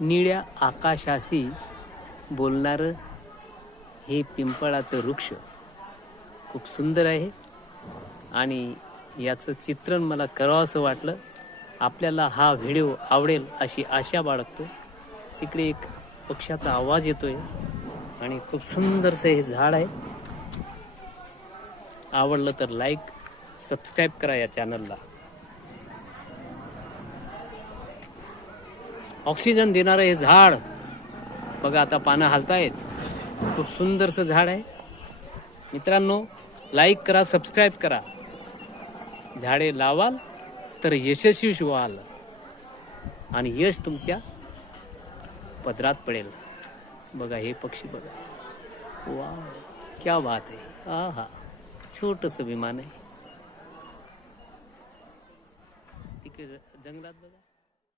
निळ्या आकाशाशी बोलणारं हे पिंपळाचं वृक्ष खूप सुंदर आहे आणि याचं चित्रण मला करावं असं वाटलं. आपल्याला हा व्हिडिओ आवडेल अशी आशा बाळगतो. तिकडे एक पक्ष्याचा आवाज येतोय आणि खूप सुंदरसं हे झाड आहे. आवडलं तर लाईक सबस्क्राईब करा या चॅनलला. ऑक्सिजन देणारं हे झाड बघा, आता पानं हालतायत. खूप सुंदरसं झाड आहे. मित्रांनो, लाईक करा, सबस्क्राईब करा. झाडे लावाल तर यशस्वी व्हाल आणि यश तुमच्या पदरात पडेल. बघा हे पक्षी बघा, वा क्या बात आहे. आहा, छोटंसं विमान आहे तिकडे जंगलात बघा.